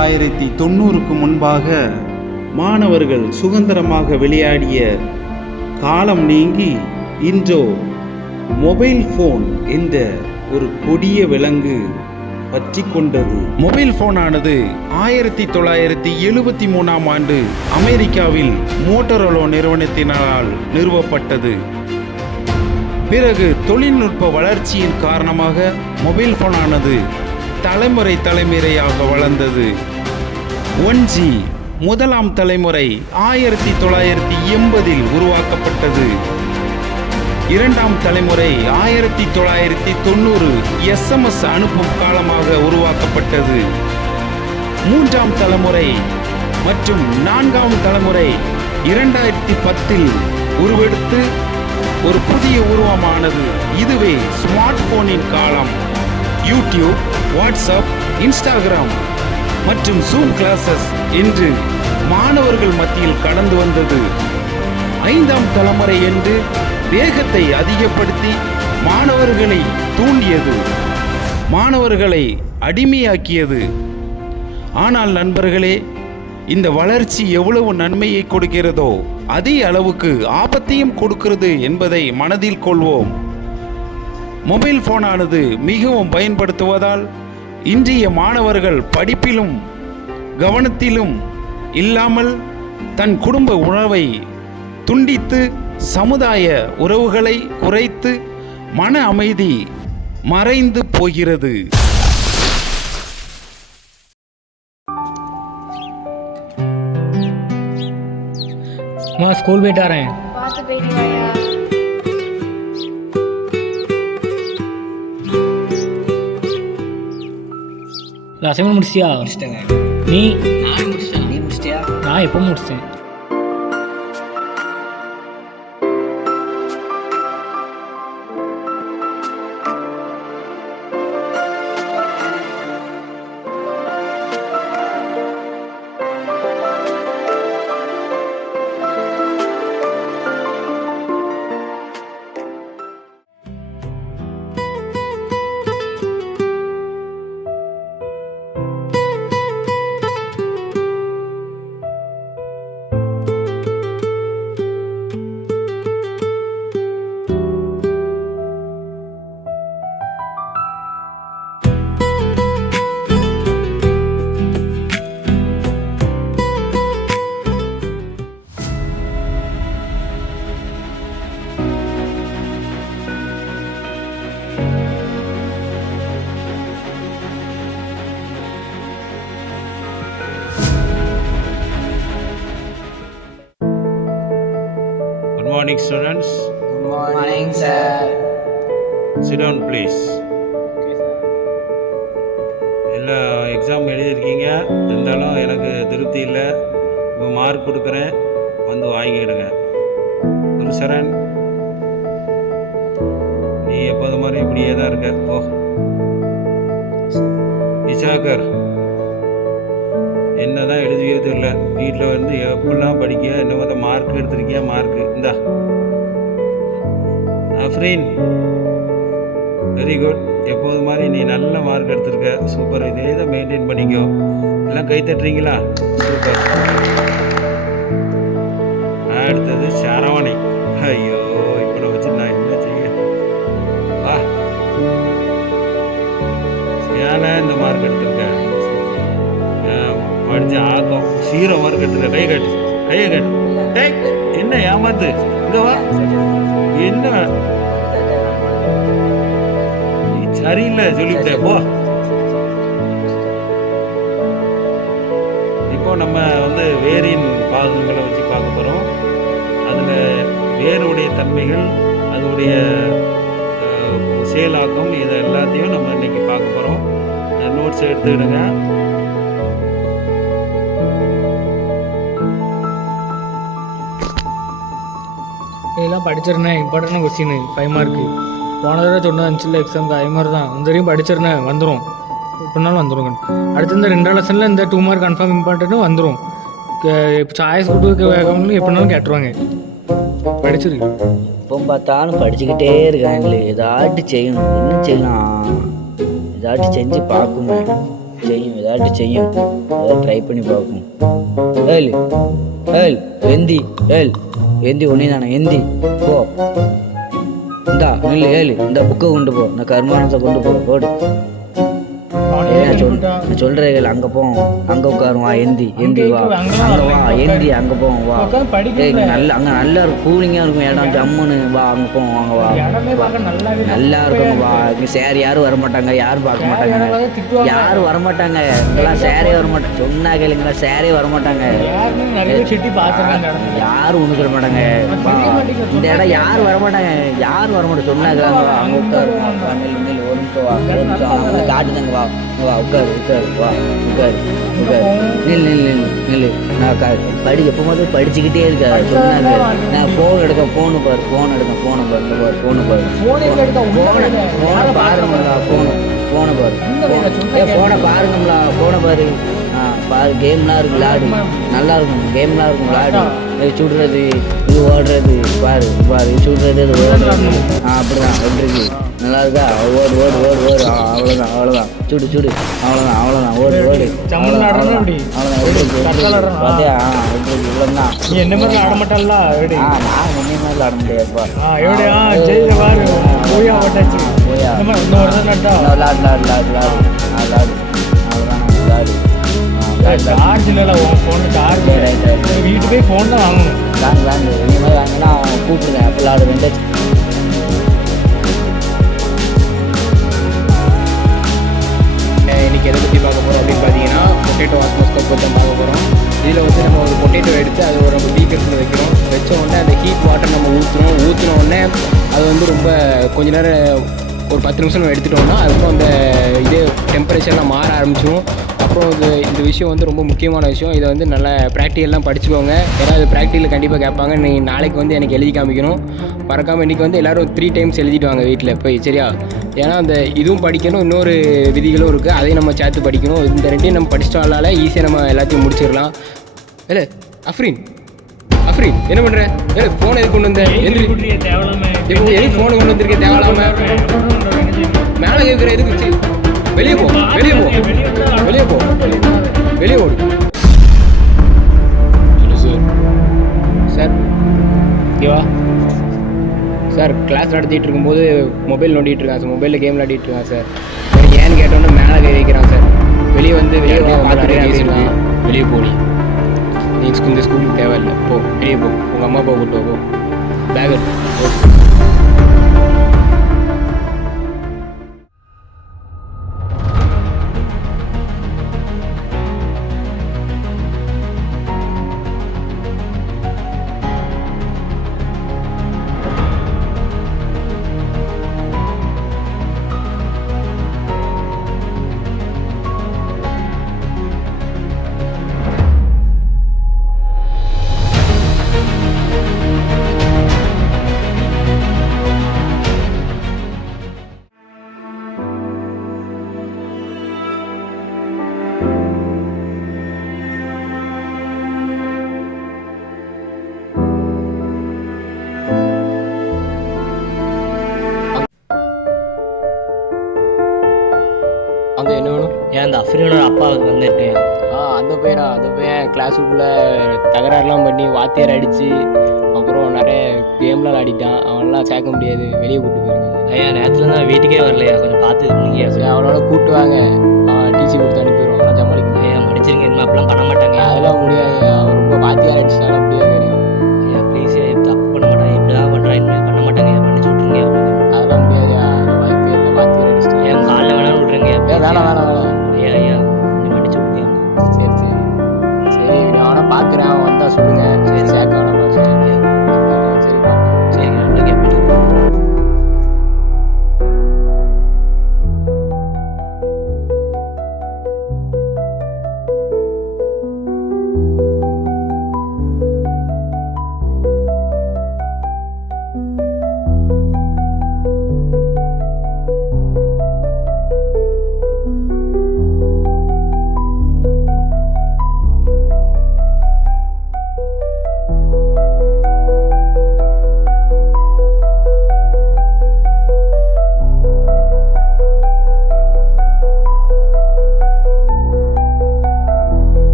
1990க்கு முன்பாக மாணவர்கள் சுதந்திரமாக விளையாடிய காலம் நீங்கி இன்றோ மொபைல் போன் என்ற ஒரு கொடிய விலங்கு பற்றி கொண்டது. மொபைல் போனானது 1973ஆம் ஆண்டு அமெரிக்காவில் மோட்டோரோலா நிறுவனத்தினால் நிறுவப்பட்டது. பிறகு தொழில்நுட்ப வளர்ச்சியின் காரணமாக மொபைல் போனானது தலைமுறையாக வளர்ந்தது. 1G முதலாம் தலைமுறை 1980இல் உருவாக்கப்பட்டது. இரண்டாம் தலைமுறை 1990 SMS அனுப்பும் காலமாக உருவாக்கப்பட்டது. மூன்றாம் தலைமுறை மற்றும் நான்காம் தலைமுறை 2010இல் உருவெடுத்து ஒரு புதிய உருவமானது. இதுவே ஸ்மார்ட் போனின் காலம். யூடியூப், வாட்ஸ்அப், இன்ஸ்டாகிராம் மற்றும் ஜூம் கிளாஸஸ் என்று மாணவர்கள் மத்தியில் கடந்து வந்தது. ஐந்தாம் தலைமுறை என்று வேகத்தை அதிகப்படுத்தி மாணவர்களை தூண்டியது, மாணவர்களை அடிமையாக்கியது. ஆனால் நண்பர்களே, இந்த வளர்ச்சி எவ்வளவு நன்மையை கொடுக்கிறதோ அதே அளவுக்கு ஆபத்தையும் கொடுக்கிறது என்பதை மனதில் கொள்வோம். மொபைல் போனானது மிகவும் பயன்படுத்துவதால் இன்றைய மாணவர்கள் படிப்பிலும் கவனத்திலும் இல்லாமல் தன் குடும்ப உணவை துண்டித்து சமுதாய உறவுகளை குறைத்து மன அமைதி மறைந்து போகிறது. मैं स्कूल बैठा रहे हैं। அசைன்மெண்ட் முடிச்சியா? முடிச்சிட்டேங்க. நீ? நான் முடிச்சிட்டேன். நீ முடிச்சிட்டியா? நான் எப்போ முடிச்சேன். Good morning, students. Good morning, sir. Sit down, please. எல்லாம் எக்ஸாம் எழுதியிருக்கீங்க, இருந்தாலும் எனக்கு திருப்தி இல்லை. உங்கள் மார்க் கொடுக்குறேன், வந்து வாங்கிடுங்க. குருசரன், நீ எப்போது மாதிரி இப்படியே தான் இருக்க. ஓ விசாகர், என்ன தான் எழுதியது இல்லை. வீட்டில் வந்து எப்படிலாம் படிக்க, என்ன மாதிரி மார்க் எடுத்திருக்கியா? மார்க்கு இந்தா. Afreen, very good. எப்போது மாதிரி நீ நல்ல மார்க் எடுத்திருக்க. சூப்பர். இதே தான் மெயின்டைன் பண்ணிக்கோ. எல்லாம் கை தட்டுறீங்களா? சூப்பர். அடுத்தது சரவணை. ஐயோ, இப்போ வச்சு நான் என்ன செய்ய? வா, ஏன்னா இந்த மார்க் எடுத்திருக்கேன். படிச்சு ஆக்கம் 0 மார்க் எடுத்துக்க. கையை கட்டு, கையை கட்டு. டேய், என்ன ஏமாத்து? இங்க வா. என்ன நீ சரியில்லை சொல்லிவிட்டேன். போ. இப்போ நம்ம வந்து வேரின் பாகங்களை வச்சு பார்க்க போகிறோம். அதில் வேருடைய தன்மைகள், அதோடைய செயலாக்கம், இதை எல்லாத்தையும் நம்ம இன்னைக்கு பார்க்க போகிறோம். நோட்ஸ் எடுத்துக்கிடுங்க. இதெல்லாம் படிச்சிருந்தேன். இம்பார்ட்டண்டான கொஸ்டின் 5 மார்க்கு. போன தடவை சொன்ன இருந்துச்சுல்ல எக்ஸாமுக்கு, அதே மாதிரி தான் இந்த வரையும் படிச்சிருந்தேன். வந்துடும், எப்படினாலும் வந்துடும். அடுத்து இந்த 2 லெசனில் இந்த 2 மார்க் கன்ஃபார்ம் இம்பார்ட்டன்ட்டும் வந்துடும். இப்போ சாய்ஸ் கொடுக்க எப்படினாலும் கேட்டுருவாங்க. படிச்சிருக்கு. இப்போ பார்த்தாலும் படிச்சுக்கிட்டே இருக்காங்களே. ஏதாட்டு செய்யணும். என்ன செய்யலாம்? ஏதாட்டு செஞ்சு பார்க்குமே. செய்யும் ஏதாவது ட்ரை பண்ணி பார்ப்போம். ஏல் ஏல் எந்தி ஏல் எந்தி ஒன்னே தானே எந்தி போ. இந்தா நில்லு ஏழு இந்த புக்கை கொண்டு போ, இந்த கர்மானத்தை கொண்டு போ போடு. நான் சொல்றேன் அங்கே போவோம், அங்கே உட்காரும் வா எந்தி வா அங்கே வா எந்தி அங்கே போவோம் வா. நல்ல அங்கே நல்லா இருக்கும், கூலிங்காக இருக்கும் இடம் ஜம்முன்னு வா அங்கே போவோம் வாங்க வா. நல்லா இருக்குங்க வா. இங்கே சேர் யாரும் வரமாட்டாங்க, யாரும் பார்க்க மாட்டாங்க, யாரும் வரமாட்டாங்க, இங்கெல்லாம் சேரே வரமாட்டாங்க. சொன்னா கேளுங்களா சேரே வரமாட்டாங்க, யாரும் ஒன்று சொல்ல மாட்டாங்க. இந்த இடம் யாரும் வரமாட்டாங்க, யாரும் வரமாட்டாங்க. சொன்னாங்க அங்கே உட்காரு ஒரு நிமிஷம் வா, ஒரு நிமிஷம் காட்டுதாங்க வா வா உட்காரு வா உட்காரு நில்லு. நான் எப்போ படிச்சுக்கிட்டே இருக்கேன். சொன்னாங்க நான் ஃபோன் எடுக்க ஃபோனு பாரு ஃபோனை பாருங்களா ஃபோனை பாரு பாரு. கேம்லாம் இருக்கு விளாடு, நல்லா இருக்கும் கேம்லாம் இருக்கும் விளாடு. இது சுடுறது இது ஓடுறது பாரு சுடுறது இது ஓடுறது அப்படிதான் எப்படி நல்லா இருக்கா. ஓடு அவ்வளோதான் சுடு அவ்வளோதான் ஓடு அவ்வளோதான் பார்த்தியா இவ்வளோதான். என்ன மாதிரி ஆட மாட்டான்ல நான் முன்னே மாதிரி ஆட முடியாதுப்பா. சார்ஜ் இல்லை ஃபோன் சார்ஜ் வீட்டுக்கு போய் ஃபோன் தான் வாங்கணும். வாங்கு இந்த மாதிரி வாங்கினா அவன் கூப்பிடுங்க விளாடு ரெண்டு. இன்றைக்கி எதை பற்றி பார்க்க போகிறோம் அப்படின்னு பார்த்தீங்கன்னா பொட்டேட்டோ ஆஸ்மோஸ்கோப் பற்றி தான் பார்க்க போகிறோம். இதில் வந்து நம்ம ஒரு பொட்டேட்டோ எடுத்து அது ஒரு நம்ம பீக்கர்ஸில் வைக்கிறோம். வச்ச உடனே அந்த ஹீட் வாட்டர் நம்ம ஊற்றின உடனே அது வந்து ரொம்ப கொஞ்ச நேரம் ஒரு 10 நிமிஷம் நம்ம எடுத்துட்டோம்னா அதுக்கப்புறம் அந்த இது டெம்பரேச்சர்லாம் மாற ஆரம்பிச்சிடும். அப்புறம் இந்த விஷயம் வந்து ரொம்ப முக்கியமான விஷயம். இதை வந்து நல்லா ப்ராக்டிக்கல்லாம் படிச்சுக்கோங்க. ஏன்னா அது ப்ராக்டிக்கலில் கண்டிப்பாக கேட்பாங்க. நீ நாளைக்கு வந்து எனக்கு எழுதி காமிக்கணும் மறக்காமல். இன்றைக்கி வந்து எல்லோரும் 3 டைம்ஸ் எழுதிட்டு வாங்க வீட்டில் போய் சரியா. ஏன்னா அந்த இதுவும் படிக்கணும், இன்னொரு விதிகளும் இருக்குது, அதையும் நம்ம சேர்த்து படிக்கணும். இந்த ரெண்டையும் நம்ம படிச்சிட்டால ஈஸியாக நம்ம எல்லாத்தையும் முடிச்சிடலாம். இல்லை அஃப்ரீன் என்ன பண்ணுற? ஃபோன் எதுக்கு கொண்டு வந்தேன்? எதுக்கு ஃபோனை கொண்டு வந்திருக்கேன் தேவையில்லாமல்? மேலே கேட்குற எதுக்கு? வெளியே போ ஓடு. சார் ஓகேவா சார்? கிளாஸ் நடத்திட்டு இருக்கும்போது மொபைல் நோண்டிகிட்டு இருக்கான் சார், மொபைலில் கேம் விளையாடிட்டு இருக்கான் சார். ஏன்னு கேட்டோன்னே மேலே கை வைக்கிறான் சார். வெளியே பார்த்துட்டு வெளியே போனி நீ இந்த ஸ்கூலுக்கு தேவையில்லை போ, வெளியே போ, உங்கள் அம்மா அப்பா கூப்பிட்டு போ, பேக் போ. அங்கே என்ன வேணும்? ஏன் அந்த அஃப்ரீனோட அப்பா வந்துருக்கேன். அந்த பையன் கிளாஸ் ரூமில் தகராறுலாம் பண்ணி வாத்தியார் அடித்து அப்புறம் நிறைய கேம்லாம் விளையாடிட்டான். அவனெல்லாம் சேர்க்க முடியாது, வெளியே கூப்பிட்டு போயிருங்க. ஐயா நேரத்தில் தான் வீட்டுக்கே வரலையா, கொஞ்சம் பார்த்து இருந்தீங்க. சரி அவனோட கூப்பிட்டு வாங்க, டிசி கொடுத்து அனுப்பிடுவோம். ஆனால் சமாளிக்க ஐயா மன்னிச்சிருங்க, இனிமே அப்படிலாம் பண்ண மாட்டாங்க. அதெல்லாம் முடியாது, அவன் ரொம்ப வாத்தியார் அடிச்சாலும் முடியாது. ஐயா ப்ளீஸ் தப்பு பண்ண மாட்டாங்க, இப்படி தான் பண்ணுறான், இனிமேல் பண்ண மாட்டாங்க. மன்னிச்சு விட்ருங்க. அதெல்லாம் முடியாது, வாய்ப்பே இல்லை. வாத்தியார் அடிச்சிட்டேன். என் காலில் வேணாலும் விட்ருங்க. வேணாம் ஐயா நீ மன்னிச்சு விட்ருங்க. சரி நான் அவனை பார்க்குறேன், அவன் வந்தால் சொல்லுங்கள். சரி சேர்க்க வேணாம். சரிப்பா சரிங்க நன்றிங்க.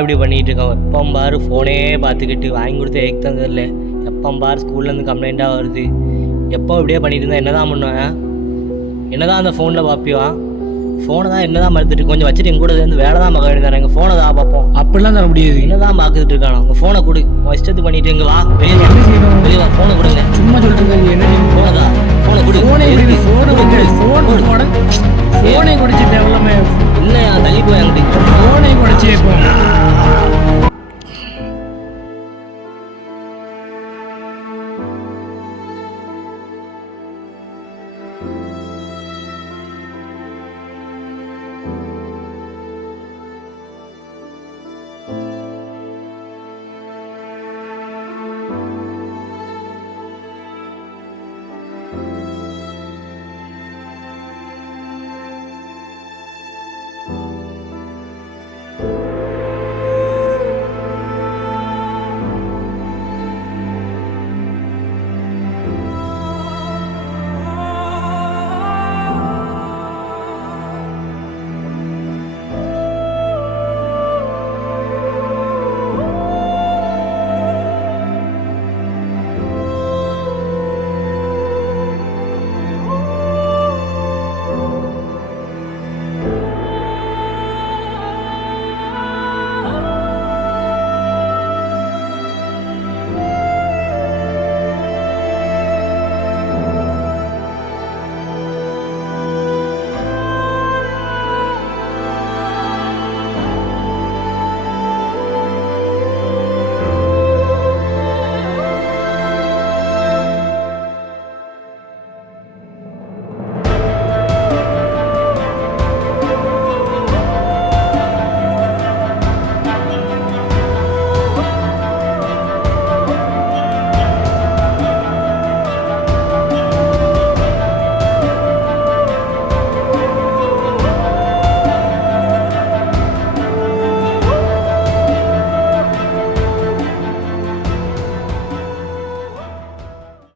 இப்படி பண்ணிகிட்டு இருக்கான். எப்போ பாரு ஃபோனே பார்த்துக்கிட்டு வாங்கி கொடுத்து எக் தந்ததில்லை. எப்போ பாரு ஸ்கூல்லேருந்து கம்ப்ளைண்ட்டாக வருது. எப்போ இப்படியே பண்ணிட்டு இருந்தால் என்ன தான் பண்ணுவேன்? என்ன தான் அந்த ஃபோனில் பார்ப்பியா? ஃபோனை தான் என்ன தான் மறுத்துட்டு கொஞ்சம் வச்சுட்டு எங்க கூட சேர்ந்து வேலை தான் பார்க்க வேண்டியதானே. எங்கள் ஃபோனை தான் பார்ப்போம். அப்படிலாம் தர முடியாது. என்ன தான் பார்த்துட்டு இருக்கானோ உங்கள் ஃபோனை கொடு. உன் இஷ்டத்துக்கு பண்ணிட்டு எங்க வா வெளியே வா. என்ன செய்யணும்? வெளியே வா, ஃபோனை கொடுங்க. சும்மா சொல்லிட்டு என்ன செய்யணும்? ஃபோனை தான் ஃபோனை கொடு. ஃபோனை குடிச்சு தேவையில்லாம இல்லையா தள்ளி போய் அங்கிட்டு ஃபோனை குடிச்சு இப்போ